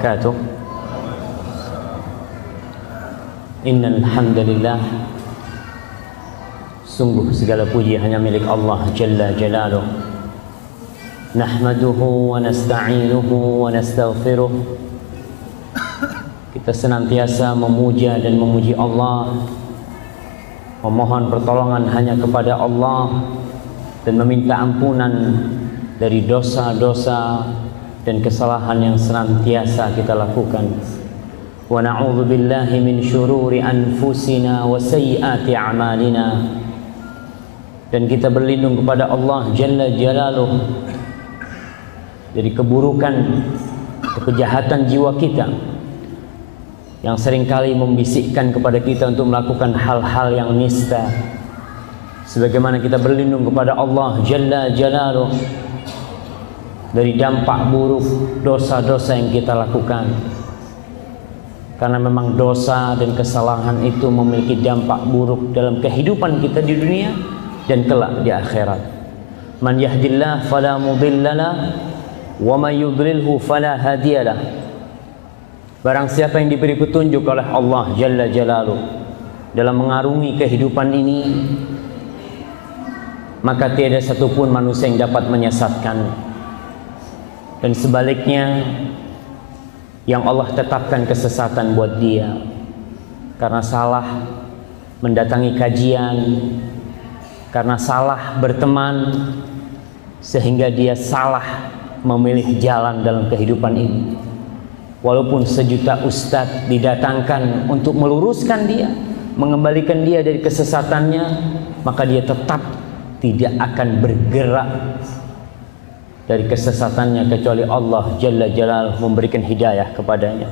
wabarakatuh. Innal hamdalillah, sungguh segala puji hanya milik Allah Jalla Jalaluh. Nahmaduhu wa nasta'inuhu wa nastaghfiruh. Kita senantiasa memuja dan memuji Allah, memohon pertolongan hanya kepada Allah, dan meminta ampunan dari dosa-dosa dan kesalahan yang senantiasa kita lakukan. Wa na'udzu billahi min syururi anfusina wa sayyiati a'malina. Dan kita berlindung kepada Allah Jalla Jalaluh dari keburukan, kejahatan jiwa kita yang seringkali membisikkan kepada kita untuk melakukan hal-hal yang nista. Sebagaimana kita berlindung kepada Allah Jalla Jalaluh dari dampak buruk dosa-dosa yang kita lakukan. Karena memang dosa dan kesalahan itu memiliki dampak buruk dalam kehidupan kita di dunia dan kelak di akhirat. Man yahdillah fala mudhillalah wa man yudlilhu fala hadiyalah. Barang siapa yang diberi petunjuk oleh Allah Jalla Jalaluh dalam mengarungi kehidupan ini, maka tiada satupun manusia yang dapat menyesatkan. Dan sebaliknya, yang Allah tetapkan kesesatan buat dia karena salah mendatangi kajian, karena salah berteman, sehingga dia salah memilih jalan dalam kehidupan ini. Walaupun sejuta ustadz didatangkan untuk meluruskan dia, mengembalikan dia dari kesesatannya, maka dia tetap tidak akan bergerak dari kesesatannya kecuali Allah Jalla Jalaluh memberikan hidayah kepadanya.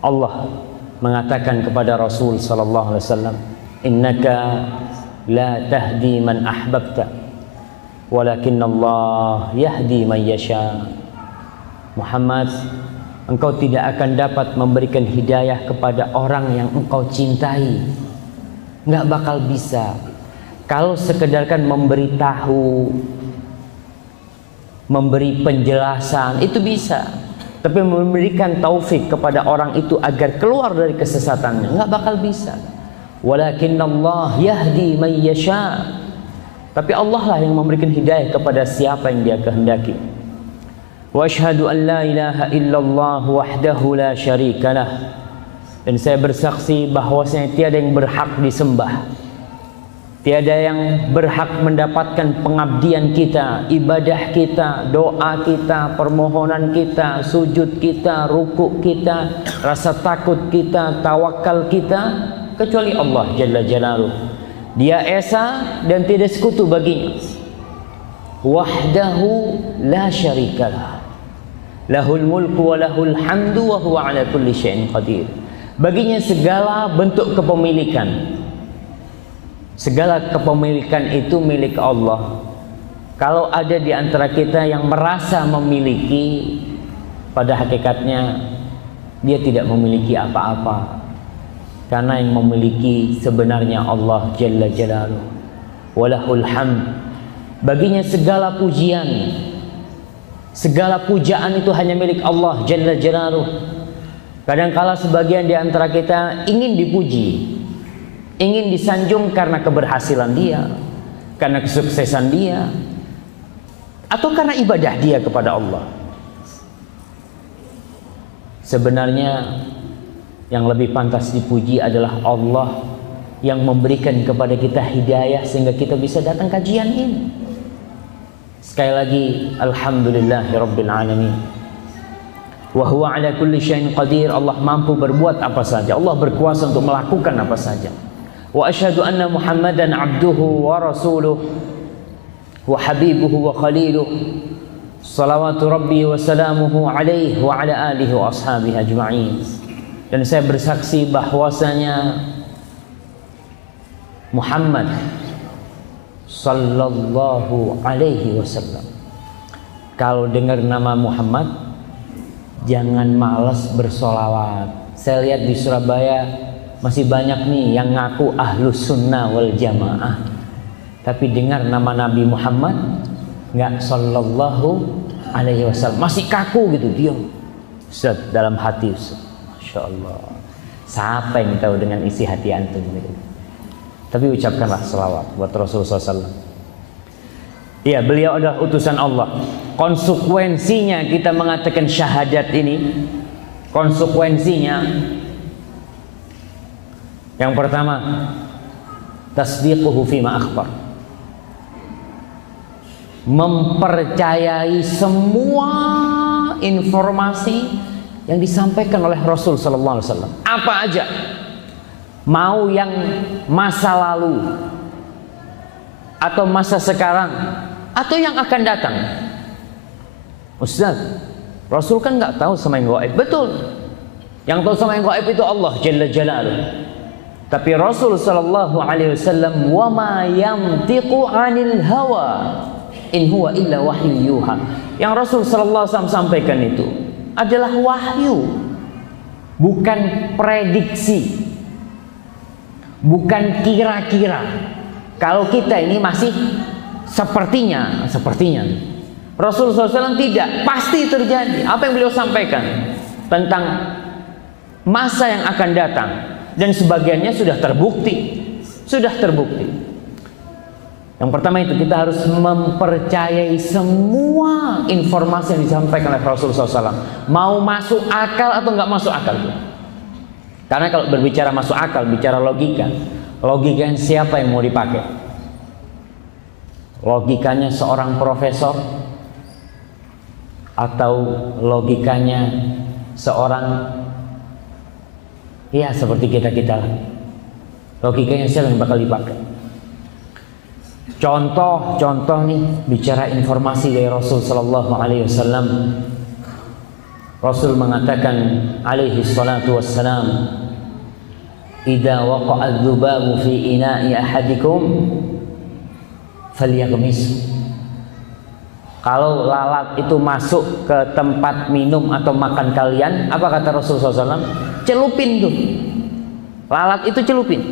Allah mengatakan kepada Rasul sallallahu alaihi wasallam, "Innaka la tahdi man ahbabta, walakin Allah yahdi man yasha." Muhammad, engkau tidak akan dapat memberikan hidayah kepada orang yang engkau cintai. Nggak bakal bisa. Kalau sekedarkan memberitahu, memberi penjelasan, itu bisa. Tapi memberikan taufik kepada orang itu agar keluar dari kesesatannya, nggak bakal bisa. Walakin Allah yahdi man yasha. Tapi Allah lah yang memberikan hidayah kepada siapa yang dia kehendaki. Wa asyhadu an la ilaha illallah wahdahu la syarikalah. Dan saya bersaksi bahwasanya tiada yang berhak disembah, tiada yang berhak mendapatkan pengabdian kita, ibadah kita, doa kita, permohonan kita, sujud kita, rukuk kita, rasa takut kita, tawakal kita, kecuali Allah Jalla Jalaluh. Dia esa dan tidak sekutu baginya. Wahdahu la syarikalah. Lahul mulku wa lahul hamdu wa huwa ala kulli syai'in qadir. Baginya segala bentuk kepemilikan. Segala kepemilikan itu milik Allah. Kalau ada di antara kita yang merasa memiliki, pada hakikatnya dia tidak memiliki apa-apa. Karena yang memiliki sebenarnya Allah Jalla Jalaluh. Walahul hamd. Baginya segala pujian. Segala pujaan itu hanya milik Allah Jalla Jalaluh. Kadangkala sebagian di antara kita ingin dipuji, ingin disanjung karena keberhasilan dia, karena kesuksesan dia, atau karena ibadah dia kepada Allah. Sebenarnya yang lebih pantas dipuji adalah Allah yang memberikan kepada kita hidayah sehingga kita bisa datang kajian ini. Sekali lagi, alhamdulillahirabbil alamin. Wa huwa ala kulli syai'in qadir. Allah mampu berbuat apa saja. Allah berkuasa untuk melakukan apa saja. Wa asyhadu anna Muhammadan abduhu wa rasuluh wa habibuhu wa khaliluh. Salawatu rabbi wa salamuhu alaihi wa ala alihi wa ashabihi ajma'in. Dan saya bersaksi bahwasanya Muhammad sallallahu alaihi wasallam, kalau dengar nama Muhammad jangan malas bersolawat. Saya lihat di Surabaya masih banyak nih yang ngaku ahlus sunnah wal jamaah, tapi dengar nama Nabi Muhammad nggak sallallahu alaihi wasallam. Masih kaku gitu, diam. Ustaz, dalam hati Ustaz. Masya Allah. Siapa yang tahu dengan isi hati antum gitu. Tapi ucapkanlah selawat buat Rasulullah SAW. Iya, beliau adalah utusan Allah. Konsekuensinya kita mengatakan syahadat ini, konsekuensinya yang pertama, tasdiquhu fima akhbar. Mempercayai semua informasi yang disampaikan oleh Rasul sallallahu alaihi wasallam. Apa aja? Mau yang masa lalu atau masa sekarang atau yang akan datang. Ustaz, Rasul kan nggak tahu sama yang gaib. Betul. Yang tahu sama yang gaib itu Allah Jalla Jalaluh. Tapi Rasul sallallahu alaihi wasallam wa ma yantiqu 'anil hawa in huwa illa wahyu yuha. Yang Rasul sallallahu alaihi wasallam sampaikan itu adalah wahyu, bukan prediksi, bukan kira-kira. Kalau kita ini masih sepertinya. Rasul SAW tidak, pasti terjadi. Apa yang beliau sampaikan tentang masa yang akan datang, dan sebagiannya sudah terbukti. Yang pertama itu, kita harus mempercayai semua informasi yang disampaikan oleh Rasul SAW. Mau masuk akal atau nggak masuk akal. Karena kalau berbicara masuk akal, bicara logika, logikanya siapa yang mau dipakai? Logikanya seorang profesor atau logikanya seorang, ya seperti kita lah. Logikanya siapa yang bakal dipakai? Contoh nih, bicara informasi dari Rasul sallallahu alaihi wasallam. Rasul mengatakan alaihi salatu wassalam, "Idza waqa'a adz-dzubabu fi ina'i ahadikum falyaghmis." Kalau lalat itu masuk ke tempat minum atau makan kalian, apa kata Rasul SAW? Celupin tuh. Lalat itu celupin.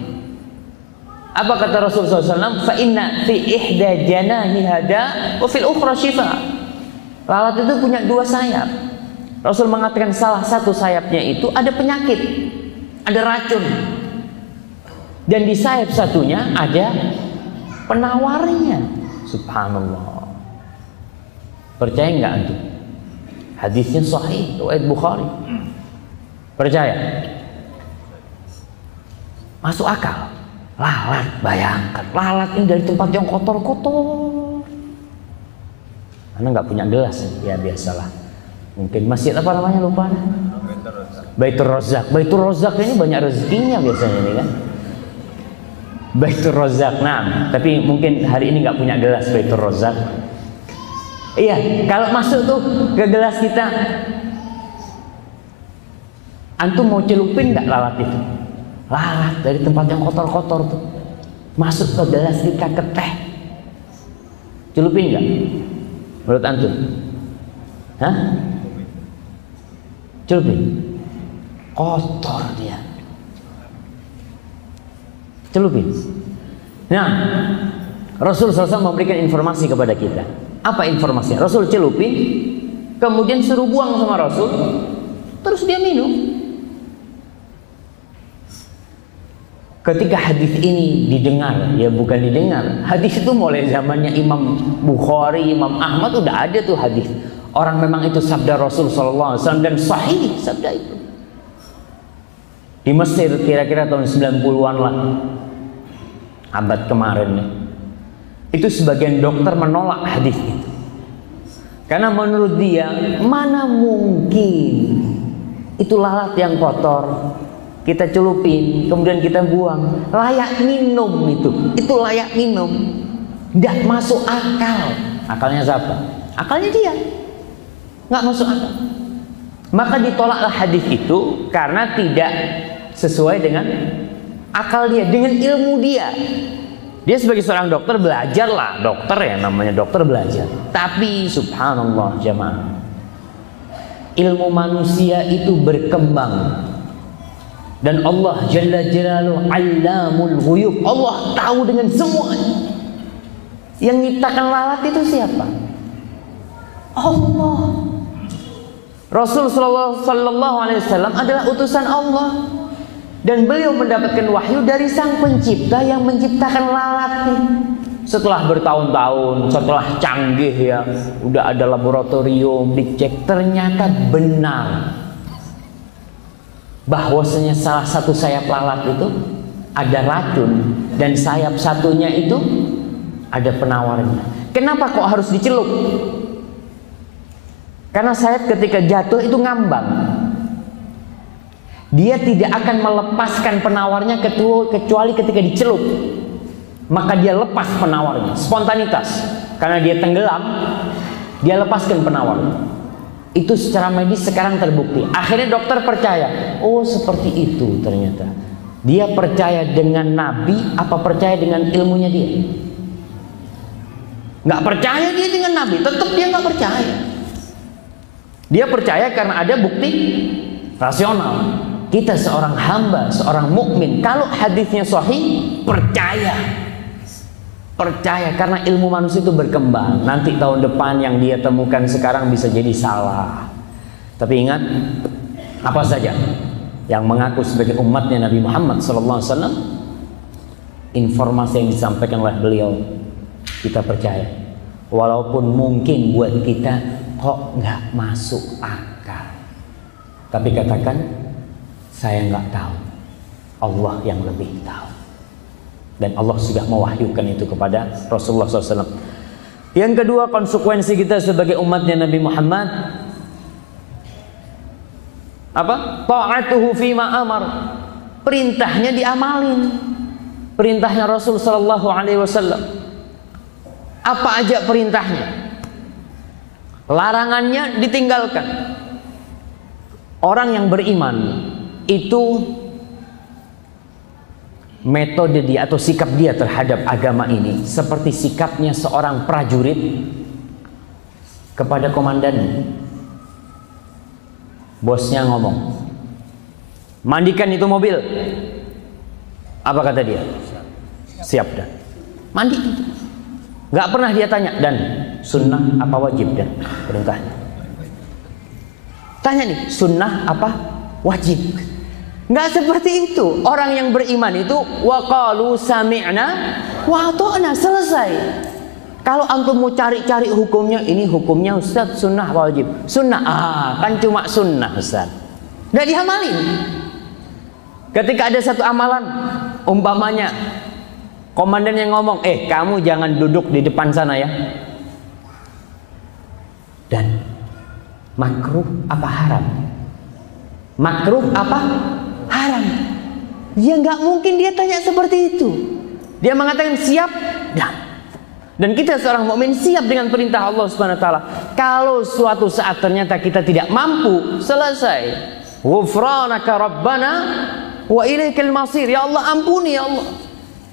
Apa kata Rasul SAW? Fa inna fi ihda janahi hada wa fil ukhra shifa. Lalat itu punya dua sayap. Rasul mengatakan salah satu sayapnya itu ada penyakit, ada racun. Dan di sayap satunya ada penawarnya. Subhanallah. Percaya nggak antum? Hadisnya sahih, riwayat Bukhari. Percaya? Masuk akal. Lalat, bayangkan lalat ini dari tempat yang kotor-kotor. Anda nggak punya gelas, ya biasalah. Mungkin masjid apa namanya, lupa. Baitur Razzaq. Baitur Razzaq ini banyak rezekinya biasanya ini kan. Baitur Razzaq, nah. Tapi mungkin hari ini nggak punya gelas Baitur Razzaq. Iya, kalau masuk tuh ke gelas kita, antum mau celupin nggak lalat itu? Lalat dari tempat yang kotor-kotor tuh masuk ke gelas kita, ke teh, celupin nggak? Menurut antum? Hah? Celupin? Kotor dia. Celupin. Nah, Rasul SAW memberikan informasi kepada kita. Apa informasinya? Rasul celupin, kemudian suruh buang sama Rasul, terus dia minum. Ketika hadis ini didengar, ya bukan didengar, hadis itu mulai zamannya Imam Bukhari, Imam Ahmad udah ada tuh hadis. Orang memang itu sabda Rasul SAW dan sahih sabda itu. Di Mesir kira-kira tahun 90-an lah, abad kemarin nih. Itu sebagian dokter menolak hadis itu. Karena menurut dia, mana mungkin itu lalat yang kotor kita celupin, kemudian kita buang. Layak minum itu layak minum. Tidak masuk akal. Akalnya siapa? Akalnya dia. Nggak masuk akal. Maka ditolaklah hadis itu karena tidak sesuai dengan akal dia, dengan ilmu dia. Dia sebagai seorang dokter belajar lah, dokter ya namanya dokter belajar. Tapi subhanallah jamaah, ilmu manusia itu berkembang. Dan Allah Jalla Jalaluhu Allamul Ghuyub. Allah tahu dengan semuanya. Yang nyiptakan lalat itu siapa? Allah. Rasul sallallahu alaihi wasallam adalah utusan Allah. Dan beliau mendapatkan wahyu dari Sang Pencipta yang menciptakan lalat nih. Setelah bertahun-tahun, setelah canggih ya, udah ada laboratorium dicek, ternyata benar bahwasanya salah satu sayap lalat itu ada racun dan sayap satunya itu ada penawarnya. Kenapa kok harus dicelup? Karena sayap ketika jatuh itu ngambang. Dia tidak akan melepaskan penawarnya kecuali ketika dicelup. Maka dia lepas penawarnya, spontanitas. Karena dia tenggelam, dia lepaskan penawarnya. Itu secara medis sekarang terbukti. Akhirnya dokter percaya, oh seperti itu ternyata. Dia percaya dengan Nabi apa percaya dengan ilmunya dia? Nggak percaya dia dengan Nabi, tetap dia nggak percaya. Dia percaya karena ada bukti rasional. Kita seorang hamba, seorang mukmin, kalau hadisnya sahih, percaya. Percaya karena ilmu manusia itu berkembang. Nanti tahun depan yang dia temukan sekarang bisa jadi salah. Tapi ingat, apa saja yang mengaku sebagai umatnya Nabi Muhammad SAW, informasi yang disampaikan oleh beliau kita percaya. Walaupun mungkin buat kita kok nggak masuk akal. Tapi katakan, saya nggak tahu, Allah yang lebih tahu. Dan Allah sudah mewahyukan itu kepada Rasulullah SAW. Yang kedua, konsekuensi kita sebagai umatnya Nabi Muhammad apa? Ta'atuhu fima amar. Perintahnya diamalin. Perintahnya Rasul Sallallahu Alaihi Wasallam. Apa aja perintahnya? Larangannya ditinggalkan. Orang yang beriman itu metode dia atau sikap dia terhadap agama ini seperti sikapnya seorang prajurit kepada komandannya. Bosnya ngomong, mandikan itu mobil. Apa kata dia? Siap dan mandi. Gak pernah dia tanya dan sunnah apa wajib dan perintahnya. Tanya nih, sunnah apa wajib? Nggak seperti itu. Orang yang beriman itu waqalu sami'na wa ata'na, selesai. Kalau antum mau cari-cari hukumnya, ini hukumnya Ustaz sunnah wajib. Sunnah, kan cuma sunnah Ustaz. Nggak diamalin. Ketika ada satu amalan, umpamanya komandan yang ngomong, kamu jangan duduk di depan sana ya. Dan makruh apa haram? Makruh apa haram? Ya nggak mungkin dia tanya seperti itu. Dia mengatakan siap dan kita seorang mukmin siap dengan perintah Allah Subhanahu wa taala. Kalau suatu saat ternyata kita tidak mampu, selesai. Ghufranaka rabbana wa ilaikal masir. Ya Allah, ampuni ya Allah.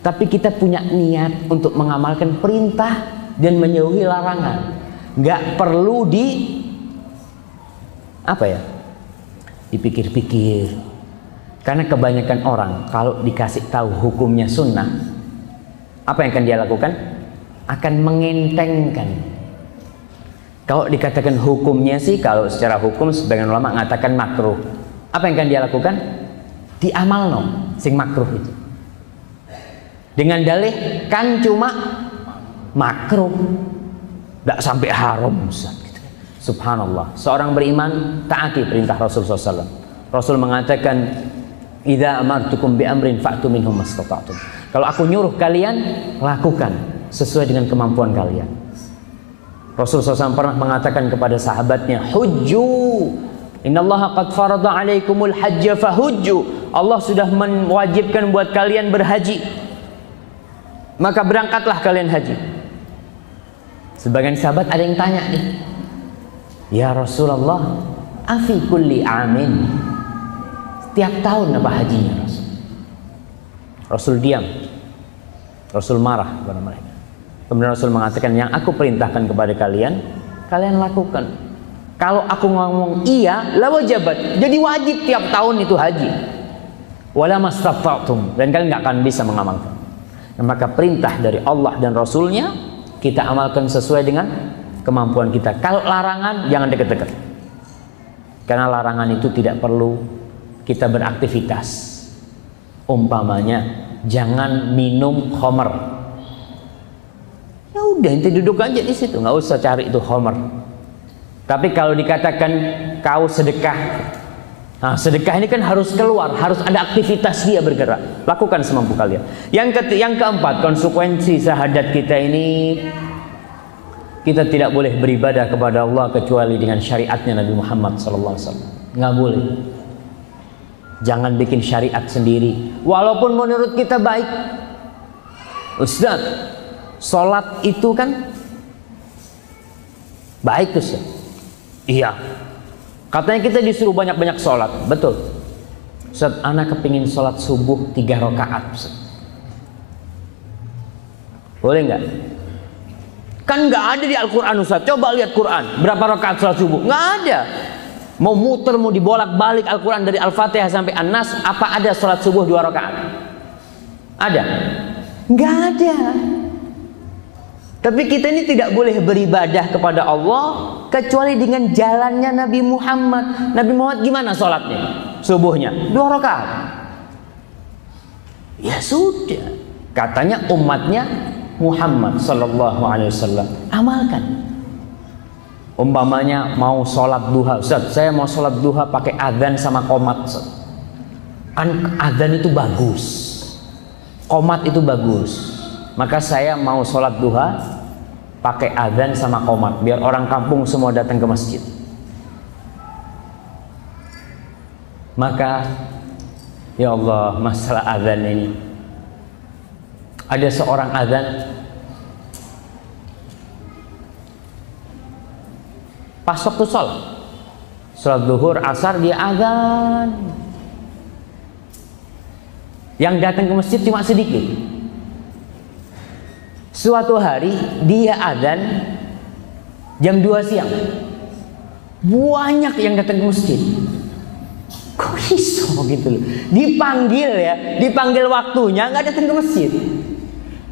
Tapi kita punya niat untuk mengamalkan perintah dan menjauhi larangan. Nggak perlu dipikir-pikir. Karena kebanyakan orang kalau dikasih tahu hukumnya sunnah, apa yang akan dia lakukan? Akan mengentengkan. Kalau dikatakan hukumnya sih, kalau secara hukum sebagian ulama mengatakan makruh. Apa yang akan dia lakukan? Diamalno sing makruh itu. Dengan dalih kan cuma makruh, tidak sampai haram. Subhanallah. Seorang beriman taati perintah Rasul SAW. Rasul mengatakan, "Idza amartukum bi amrin fa'tu minhu mastata'tum." Kalau aku nyuruh kalian, lakukan sesuai dengan kemampuan kalian. Rasul SAW pernah mengatakan kepada sahabatnya, "Hujju, innallaha qad farada 'alaikumul hajja fahujju." Allah sudah mewajibkan buat kalian berhaji, maka berangkatlah kalian haji. Sebagian sahabat ada yang tanya nih, "Ya Rasulullah, afi kulli amin?" Setiap tahun apa hajinya Rasul? Rasul diam. Rasul marah kepada mereka. Kemudian Rasul mengatakan, yang aku perintahkan kepada kalian, kalian lakukan. Kalau aku ngomong iya, la wajabat. Jadi wajib tiap tahun itu haji. Wala mastata'tum, dan kalian nggak akan bisa mengamalkan. Nah, maka perintah dari Allah dan Rasulnya kita amalkan sesuai dengan kemampuan kita. Kalau larangan jangan deket-deket, karena larangan itu tidak perlu kita beraktivitas. Umpamanya jangan minum khamr, ya udah ente duduk aja di situ, nggak usah cari itu khamr. Tapi kalau dikatakan kau sedekah, nah sedekah ini kan harus keluar, harus ada aktivitas dia bergerak. Lakukan semampu kalian. Yang keempat, konsekuensi syahadat kita ini, kita tidak boleh beribadah kepada Allah kecuali dengan syariatnya Nabi Muhammad SAW. Nggak boleh. Jangan bikin syariat sendiri, walaupun menurut kita baik. Ustaz, sholat itu kan baik Ustaz. Iya, katanya kita disuruh banyak-banyak sholat. Betul Ustaz, anak kepingin sholat subuh 3 rakaat Ustaz. Boleh nggak? Kan nggak ada di Al-Quran Ustaz. Coba lihat Quran, berapa rakaat sholat subuh? Nggak ada. Mau muter, mau dibolak-balik Al-Quran dari Al-Fatihah sampai An-Nas, apa ada sholat subuh 2 rakaat? Ada? Nggak ada. Tapi kita ini tidak boleh beribadah kepada Allah kecuali dengan jalannya Nabi Muhammad. Nabi Muhammad gimana sholatnya? Subuhnya 2 rakaat. Ya sudah, katanya umatnya Muhammad Sallallahu Alaihi Wasallam, amalkan. Umpamanya mau sholat duha, Ustaz, saya mau sholat duha pakai adzan sama qomat. Adzan itu bagus, qomat itu bagus. Maka saya mau sholat duha pakai adzan sama qomat, biar orang kampung semua datang ke masjid. Maka ya Allah, masalah adzan ini, ada seorang adzan pas waktu sholat zuhur, asar, dia azan. Yang datang ke masjid cuma sedikit. Suatu hari dia azan jam 2 siang, banyak yang datang ke masjid. Kok bisa gitu loh? Dipanggil ya, dipanggil waktunya, nggak datang ke masjid.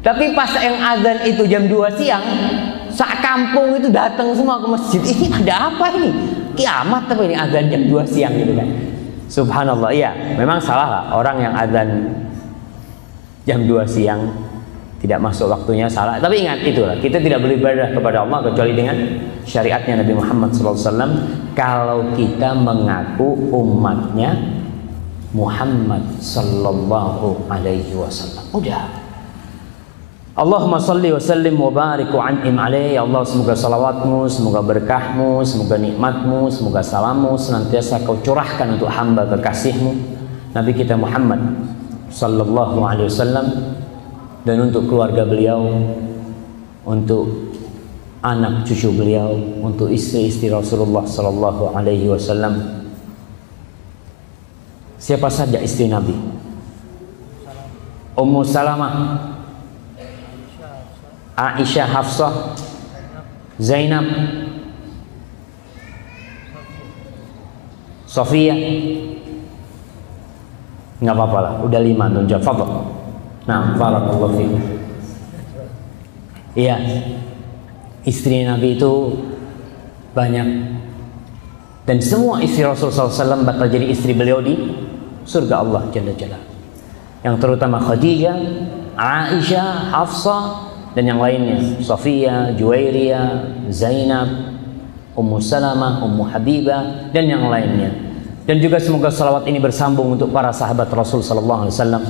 Tapi pas yang azan itu jam 2 siang, sak kampung itu datang semua ke masjid. Ini ada apa ini? Kiamat apa ini azan jam 2 siang gitu kan? Subhanallah. Iya, memang salah lah orang yang azan jam 2 siang tidak masuk waktunya, salah. Tapi ingat itulah, kita tidak beribadah kepada Allah kecuali dengan syariatnya Nabi Muhammad SAW. Kalau kita mengaku umatnya Muhammad Sallallahu Alaihi Wasallam, udah. Allahumma salli wa sallim wa barik wa an'im alaihi. Ya Allah, semoga salawatmu, semoga berkahmu, semoga nikmatmu, semoga salammu senantiasa kau curahkan untuk hamba kekasihmu Nabi kita Muhammad Sallallahu Alaihi Wasallam, dan untuk keluarga beliau, untuk anak cucu beliau, untuk istri-istri Rasulullah Sallallahu Alaihi Wasallam. Siapa saja istri Nabi? Ummu Salamah, Aisyah, Hafsah, Zainab, Sofia. Nggak apa-apa lah, udah 5 tuh, jawab. Fadhal. Nah, barakallahu fiik. Iya, istri Nabi itu banyak, dan semua istri Rasulullah SAW bakal jadi istri beliau di surga Allah Jalla Jalla. Yang terutama Khadijah, Aisyah, Hafsah, dan yang lainnya, Sofia, Juwairiyah, Zainab, Ummu Salamah, Ummu Habibah, dan yang lainnya. Dan juga semoga salawat ini bersambung untuk para sahabat Rasul Sallallahu Alaihi Wasallam,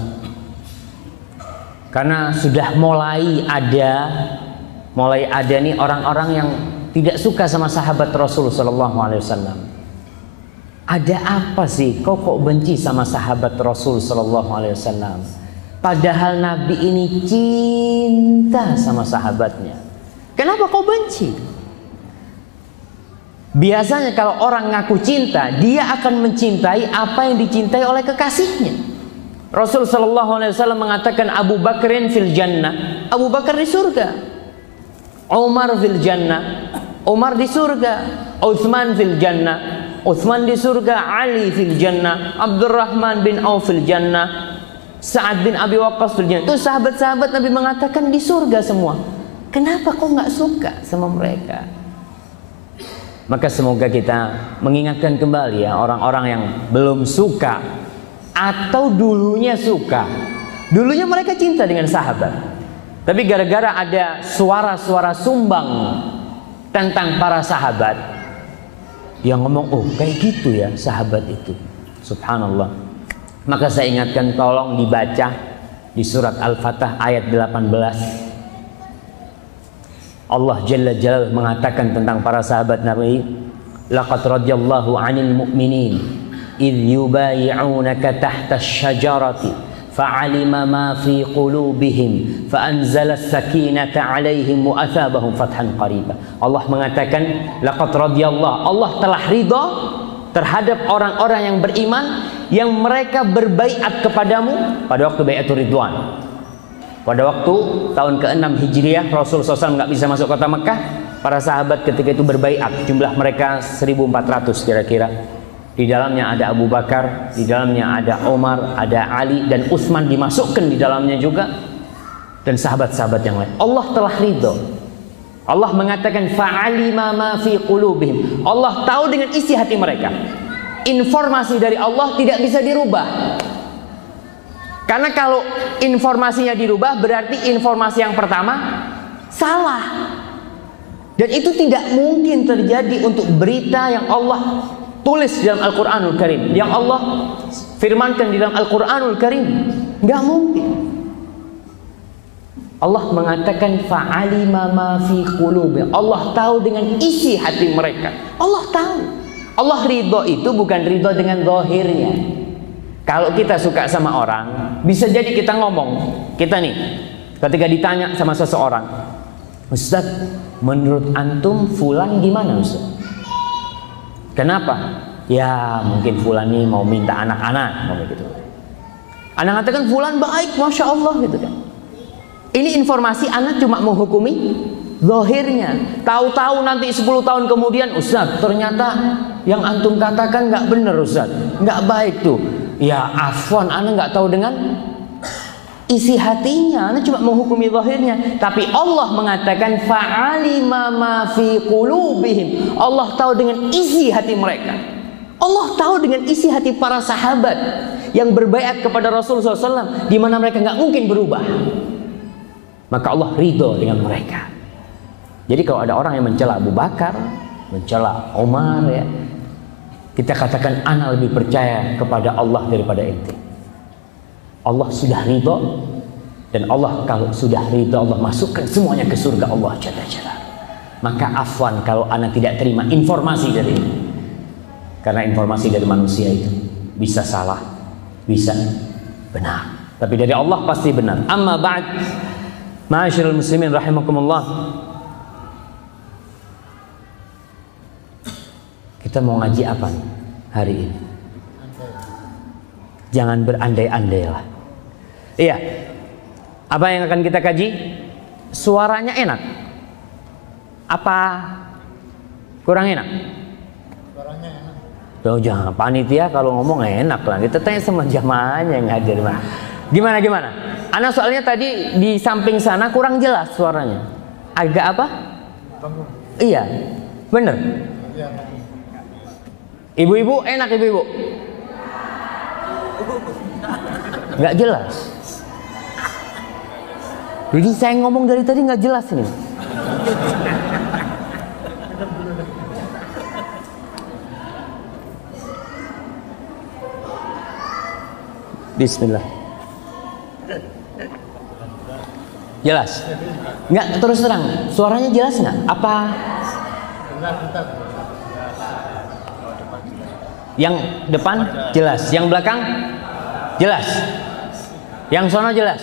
karena sudah mulai ada nih orang-orang yang tidak suka sama sahabat Rasul Sallallahu Alaihi Wasallam. Ada apa sih? Kok benci sama sahabat Rasul Sallallahu Alaihi Wasallam? Padahal Nabi ini cinta sama sahabatnya. Kenapa kau benci? Biasanya kalau orang ngaku cinta, dia akan mencintai apa yang dicintai oleh kekasihnya. Rasul Sallallahu Alaihi Wasallam mengatakan Abu Bakrin fil jannah, Abu Bakar di surga. Umar fil jannah, Umar di surga. Utsman fil jannah, Utsman di surga. Ali fil jannah, Abdurrahman bin Auf fil jannah, Sa'ad bin Abi Waqqas fil jannah. Itu sahabat-sahabat Nabi mengatakan di surga semua. Kenapa kau nggak suka sama mereka? Maka semoga kita mengingatkan kembali ya orang-orang yang belum suka atau dulunya suka. Dulunya mereka cinta dengan sahabat, tapi gara-gara ada suara-suara sumbang tentang para sahabat yang ngomong, oh kayak gitu ya sahabat itu, subhanallah. Maka saya ingatkan, tolong dibaca di surat Al-Fatah ayat 18. Allah Jalla Jalaluhu mengatakan tentang para sahabat Nabi, laqad radiyallahu 'anil mu'minin idh yubayi'unaka tahta asy-syajarati fa'alima ma fi qulubihim fa'anzala as-sakinata 'alaihim wa athabahum fathan qariba. Allah mengatakan laqad radiyallahu, Allah telah ridha terhadap orang-orang yang beriman yang mereka berbaiat kepadamu pada waktu baiatur ridwan. Pada waktu tahun ke-6 Hijriah, Rasulullah SAW nggak bisa masuk kota Mekah. Para sahabat ketika itu berbaiat, jumlah mereka 1.400 kira-kira. Di dalamnya ada Abu Bakar, di dalamnya ada Umar, ada Ali, dan Utsman dimasukkan di dalamnya juga, dan sahabat-sahabat yang lain. Allah telah ridho. Allah mengatakan fa'alima ma fi qulubihim. Allah tahu dengan isi hati mereka. Informasi dari Allah tidak bisa dirubah. Karena kalau informasinya dirubah berarti informasi yang pertama salah. Dan itu tidak mungkin terjadi untuk berita yang Allah tulis dalam Al-Quranul Karim, yang Allah firmankan di dalam Al-Quranul Karim. Nggak mungkin. Allah mengatakan fa'alima ma fi qulubihim. Allah tahu dengan isi hati mereka. Allah tahu. Allah ridho itu bukan ridho dengan zahirnya. Kalau kita suka sama orang, bisa jadi kita ngomong, kita nih, ketika ditanya sama seseorang, Ustaz, menurut antum fulan gimana Ustaz? Kenapa? Ya mungkin fulan ini mau minta anak-anak, gitu. Anak katakan fulan baik, masya Allah gitu kan. Ini informasi anak cuma menghukumi zahirnya. Tahu-tahu nanti 10 tahun kemudian, Ustaz, ternyata yang antum katakan nggak benar Ustaz, nggak baik tuh. Ya afwan, ana nggak tahu dengan isi hatinya, ana cuma menghukumi zahirnya. Tapi Allah mengatakan fa'alima ma fi qulubihim. Allah tahu dengan isi hati mereka. Allah tahu dengan isi hati para sahabat yang berbaiat kepada Rasulullah SAW, di mana mereka nggak mungkin berubah. Maka Allah ridho dengan mereka. Jadi kalau ada orang yang mencela Abu Bakar, mencela Umar, ya, kita katakan ana lebih percaya kepada Allah daripada ente. Allah sudah ridho, dan Allah kalau sudah ridho Allah masukkan semuanya ke surga Allah Jalla Jalaluhu. Maka afwan kalau ana tidak terima informasi dari ini, karena informasi dari manusia itu bisa salah, bisa benar, tapi dari Allah pasti benar. Amma ba'd, ma'asyiral muslimin rahimakumullah. Kita mau ngaji apa nih hari ini? Jangan berandai-andai lah. Iya. Apa yang akan kita kaji? Suaranya enak? Apa kurang enak? Suaranya enak. Tuh, jangan panitia kalau ngomong enak lah. Kita tanya sama jamaahnya yang hadir. Gimana? Anak soalnya tadi di samping sana kurang jelas suaranya. Agak apa? Tunggu. Iya. Bener? Iya. Ibu-ibu enak ibu-ibu? Nggak jelas. Jadi saya ngomong dari tadi nggak jelas ini. Bismillah. Jelas? Nggak, terus terang. Suaranya jelas nggak? Apa? Yang depan jelas, yang belakang jelas, yang sono jelas,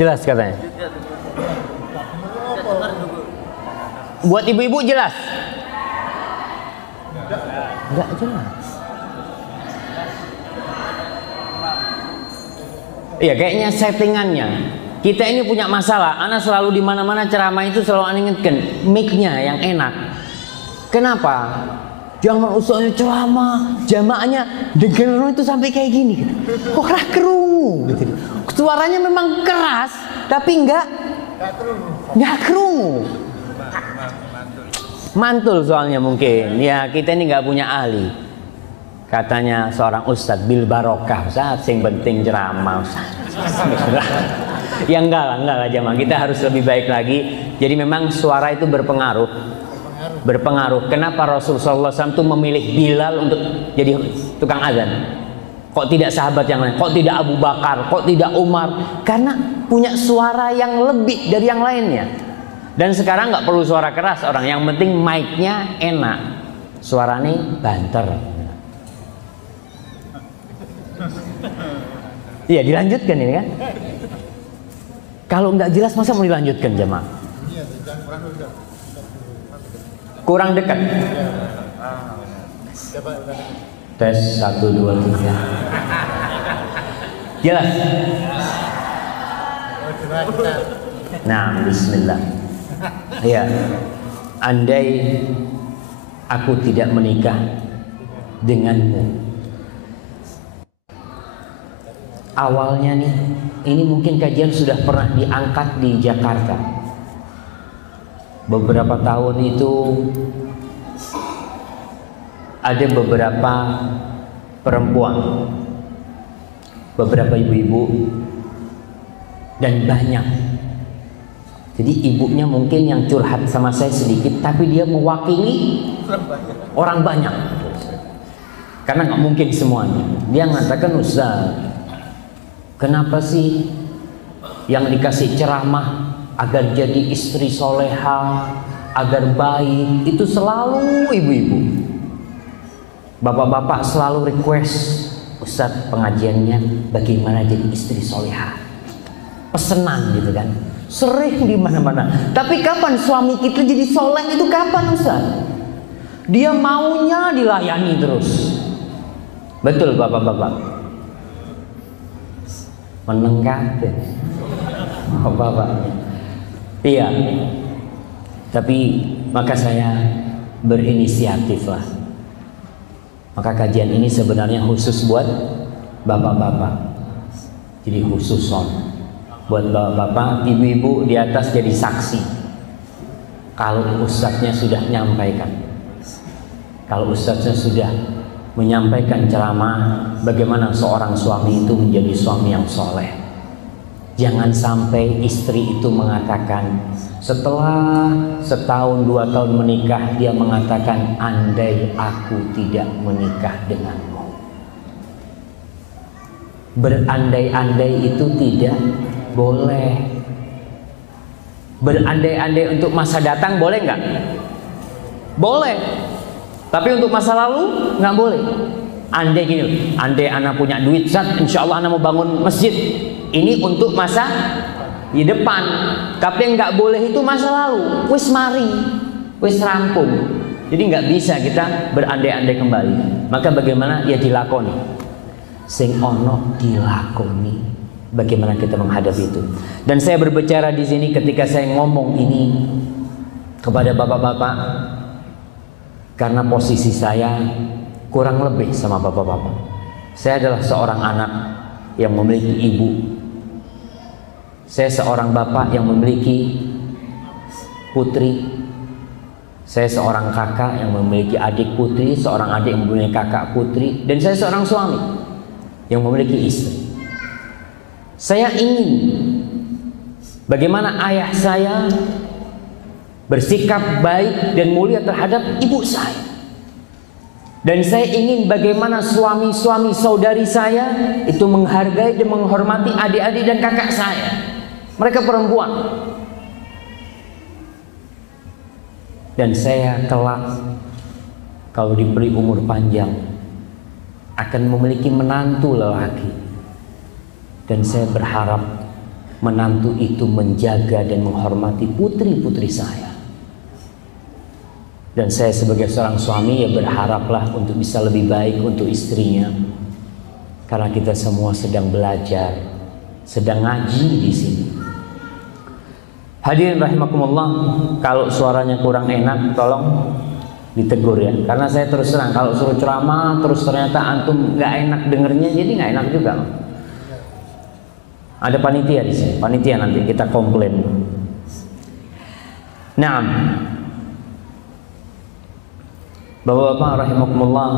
jelas katanya. Buat ibu-ibu jelas? Enggak jelas. Iya, kayaknya settingannya. Kita ini punya masalah. Ana selalu di mana-mana ceramah itu selalu ana ingatkan mic-nya yang enak. Kenapa? Jangan usahanya ceramah, jamaahnya dengar itu sampai kayak gini gitu. Kok keras kerungu gitu. Suaranya memang keras, tapi enggak kerungu. Mantul soalnya mungkin. Ya kita ini nggak punya ahli. Katanya seorang ustadz bil barokah, Ustaz, yang penting ceramah, Ustaz. Ya enggak lah jemaah. Kita harus lebih baik lagi. Jadi memang suara itu berpengaruh. Kenapa Rasulullah SAW itu memilih Bilal untuk jadi tukang azan? Kok tidak sahabat yang lain? Kok tidak Abu Bakar? Kok tidak Umar? Karena punya suara yang lebih dari yang lainnya. Dan sekarang nggak perlu suara keras orang. Yang penting mic-nya enak, suaranya banter. Iya dilanjutkan ini kan? Kalau nggak jelas masa mau dilanjutkan jemaah? Kurang dekat. Tes 1, 2, 3. Jelas. Nah, bismillah. Ya, andai aku tidak menikah denganmu. Awalnya nih, ini mungkin kajian sudah pernah diangkat di Jakarta. Beberapa tahun itu ada beberapa perempuan, beberapa ibu-ibu, dan banyak. Jadi ibunya mungkin yang curhat sama saya sedikit, tapi dia mewakili orang banyak. Karena nggak mungkin semuanya. Dia mengatakan, Ustaz, kenapa sih yang dikasih ceramah agar jadi istri soleha, agar baik, itu selalu ibu-ibu. Bapak-bapak selalu request, Ustaz pengajiannya bagaimana jadi istri soleha. Pesenan gitu kan. Sering di mana-mana. Tapi kapan suami kita jadi soleh itu kapan Ustaz? Dia maunya dilayani terus. Betul bapak-bapak. Menengkat deh. Bapak-bapak. Iya. Tapi maka saya berinisiatif lah. Maka kajian ini sebenarnya khusus buat bapak-bapak. Jadi khusus buat bapak-bapak, ibu-ibu di atas jadi saksi. Kalau ustadznya sudah menyampaikan, kalau ustadznya sudah menyampaikan ceramah bagaimana seorang suami itu menjadi suami yang soleh. Jangan sampai istri itu mengatakan setelah setahun 2 tahun menikah dia mengatakan andai aku tidak menikah denganmu. Berandai-andai itu tidak boleh. Berandai-andai untuk masa datang boleh nggak? Boleh. Tapi untuk masa lalu nggak boleh. Andai gini, andai anak punya duit, Zat, insya Allah anak mau bangun masjid. Ini untuk masa di depan. Tapi yang nggak boleh itu masa lalu. Wis mari, wis rampung. Jadi nggak bisa kita berandai-andai kembali. Maka bagaimana ya dilakoni. Sing ono dilakoni. Bagaimana kita menghadapi itu. Dan saya berbicara di sini ketika saya ngomong ini kepada bapak-bapak karena posisi saya kurang lebih sama bapak-bapak. Saya adalah seorang anak yang memiliki ibu. Saya seorang bapak yang memiliki putri. Saya seorang kakak yang memiliki adik putri, seorang adik yang memiliki kakak putri, dan saya seorang suami yang memiliki istri. Saya ingin bagaimana ayah saya bersikap baik dan mulia terhadap ibu saya. Dan saya ingin bagaimana suami-suami saudari saya itu menghargai dan menghormati adik-adik dan kakak saya. Mereka perempuan. Dan saya kelak kalau diberi umur panjang akan memiliki menantu lelaki. Dan saya berharap menantu itu menjaga dan menghormati putri-putri saya. Dan saya sebagai seorang suami ya berharaplah untuk bisa lebih baik untuk istrinya. Karena kita semua sedang belajar, sedang ngaji di sini. Hadirin rahimakumullah, kalau suaranya kurang enak tolong ditegur ya. Karena saya terus terang kalau suruh ceramah terus ternyata antum nggak enak dengernya, jadi nggak enak juga. Ada panitia di sini, panitia nanti kita komplain. Nah, Bapak-bapak rahimakumullah,